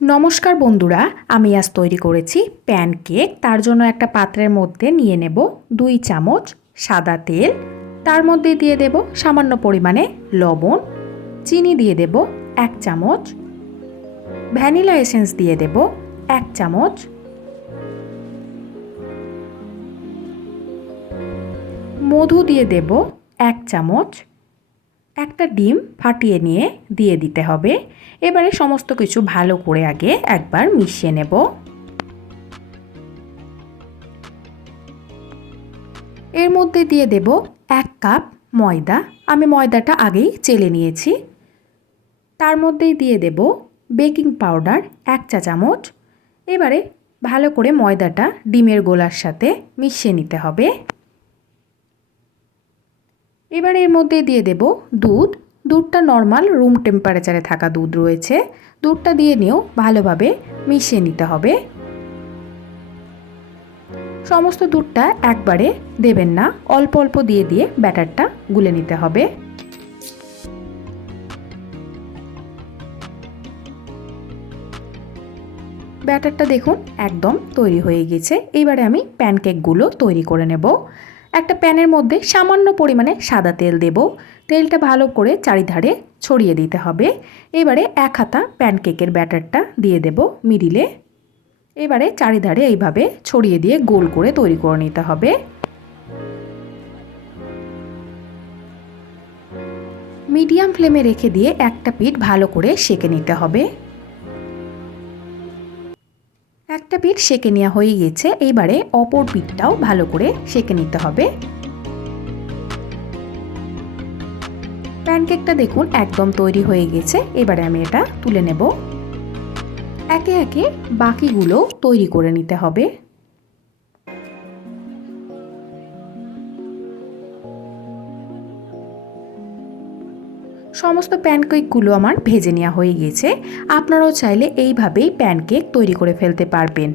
নমস্কার বন্ধুরা, আমি আজ তৈরি করেছি প্যানকেক। তার জন্য একটা পাত্রের মধ্যে নিয়ে নেব 2 চামচ সাদা তেল, তার মধ্যে দিয়ে দেব সামান্য পরিমাণে লবণ, চিনি দিয়ে দেব 1 চামচ, ভ্যানিলা এসেন্স দিয়ে দেব 1 চামচ, মধু দিয়ে দেব 1 চামচ, একটা ডিম ফাটিয়ে নিয়ে দিয়ে দিতে হবে। এবারে সমস্ত কিছু ভালো করে আগে একবার মিশিয়ে নেব। এর মধ্যে দিয়ে দেব 1 কাপ ময়দা। আমি ময়দাটা আগেই চেলে নিয়েছি। তার মধ্যেই দিয়ে দেব বেকিং পাউডার 1 চা চামচ। এবারে ভালো করে ময়দাটা ডিমের গোলার সাথে মিশিয়ে নিতে হবে। এবার এর মধ্যে দিয়ে দেব দুধ। দুধটা নর্মাল রুম টেম্পারেচারে থাকা দুধ রয়েছে। দুধটা দিয়ে নিয়েও ভালোভাবে মিশিয়ে নিতে হবে। সমস্ত দুধটা একবারে দেবেন না, অল্প অল্প দিয়ে দিয়ে ব্যাটারটা গুলে নিতে হবে। ব্যাটারটা দেখুন একদম তৈরি হয়ে গেছে। এবারে আমি প্যানকেকগুলো তৈরি করে নেব। একটা প্যানের মধ্যে সামান্য পরিমাণে সাদা তেল দেব। তেলটা ভালো করে চারিধারে ছড়িয়ে দিতে হবে। এবারে 1 হাতা প্যানকেকের ব্যাটারটা দিয়ে দেব মিডিলে। এবারে চারিধারে এইভাবে ছড়িয়ে দিয়ে গোল করে তৈরি করে নিতে হবে। মিডিয়াম ফ্লেমে রেখে দিয়ে একটা পিঠ ভালো করে সেঁকে নিতে হবে। একটা পিঠ সেঁকে নেওয়া হয়ে গেছে। এইবারে অপর পিঠটাও ভালো করে সেঁকে নিতে হবে। প্যানকেকটা দেখুন একদম তৈরি হয়ে গেছে। এবারে আমি এটা তুলে নেব। একে একে বাকিগুলো তৈরি করে নিতে হবে। সমস্ত প্যানকেকগুলো আমার ভেজে নেওয়া হয়ে গেছে। আপনারাও চাইলে এইভাবেই প্যানকেক তৈরি করে ফেলতে পারবেন।